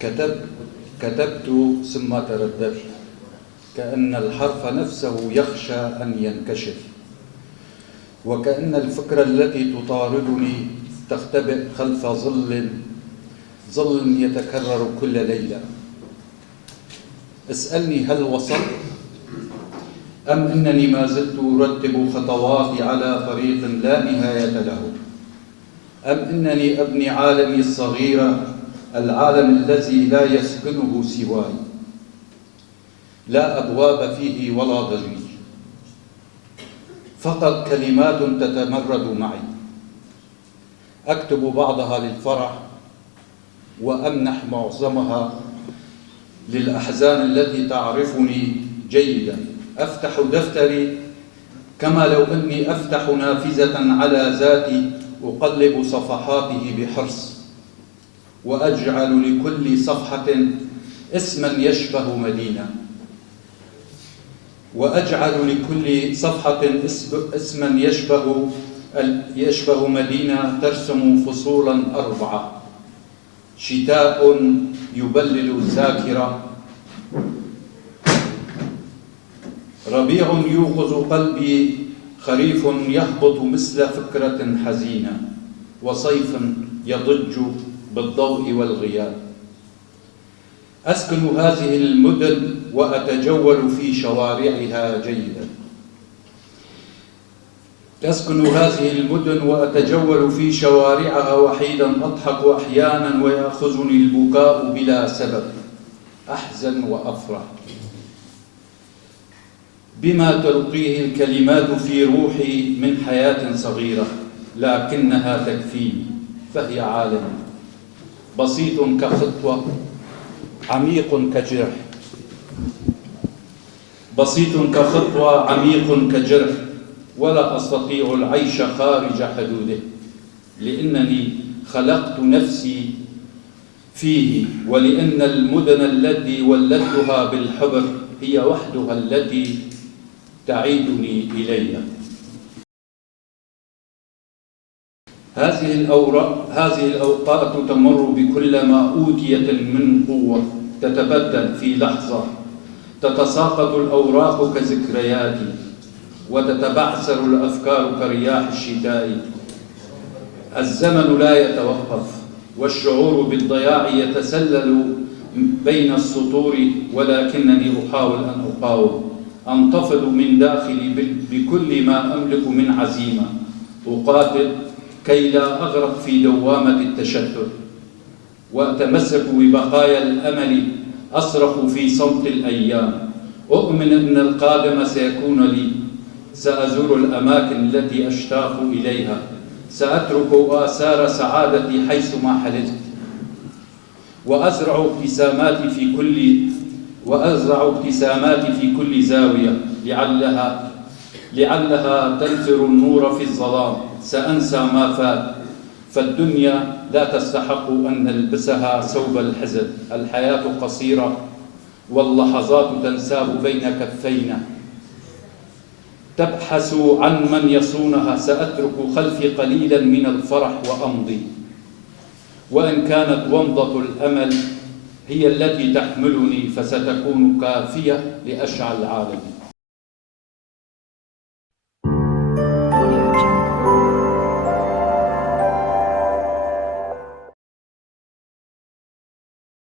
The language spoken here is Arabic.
كتبت كتبت ثم ترددت، كأن الحرف نفسه يخشى أن ينكشف، وكأن الفكرة التي تطاردني تختبئ خلف ظل يتكرر كل ليلة. اسألني هل وصلت؟ أم أنني ما زلت أرتب خطواتي على طريق لا نهاية له؟ أم أنني أبني عالمي الصغير، العالم الذي لا يسكنه سواي، لا أبواب فيه ولا ضجيج، فقط كلمات تتمرد معي، أكتب بعضها للفرح وأمنح معظمها للأحزان التي تعرفني جيدا. أفتح دفتري كما لو أني أفتح نافذة على ذاتي، أقلب صفحاته بحرص، وأجعل لكل صفحة اسما يشبه مدينة، وأجعل لكل صفحة اسما يشبه مدينة ترسم فصولا 4: شتاء يبلل الذاكرة، ربيع يوقظ قلبي، خريف يهبط مثل فكرة حزينة، وصيف يضج بالضوء والغياب. أسكن هذه المدن وأتجول في شوارعها جيدا، أسكن هذه المدن وأتجول في شوارعها وحيدا، أضحك أحيانا ويأخذني البكاء بلا سبب، أحزن وأفرح بما تلقيه الكلمات في روحي من حياة صغيرة، لكنها تكفيني، فهي عالم بسيط كخطوة، عميق كجرح، بسيط كخطوة، عميق كجرح، ولا أستطيع العيش خارج حدوده، لأنني خلقت نفسي فيه، ولأن المدن التي ولدتها بالحبر هي وحدها التي تعيدني إليها. هذه الأوقات تمر بكلما أوتيت من قوة، تتبدل في لحظة، تتساقط الأوراق كذكريات، وتتبعثر الأفكار كرياح الشتاء. الزمن لا يتوقف، والشعور بالضياع يتسلل بين السطور، ولكنني أحاول أن أقاوم، أنتفض من داخلي بكل ما أملك من عزيمة، أقاتل كي لا أغرق في دوامة التشتت، وأتمسك ببقايا الأمل، أصرخ في صمت الأيام، أؤمن أن القادم سيكون لي، سأزور الأماكن التي أشتاق إليها، سأترك آثار سعادتي حيثما حللت، وأزرع ابتساماتي في كل زاوية، لعلها تنثر النور في الظلام. سأنسى ما فات، فالدنيا لا تستحق أن نلبسها ثوب الحزن. الحياة قصيرة، واللحظات تنساب بين كفينا، تبحث عن من يصونها. سأترك خلفي قليلا من الفرح وأمضي، وإن كانت ومضة الأمل هي التي تحملني، فستكون كافية لأشعل العالم.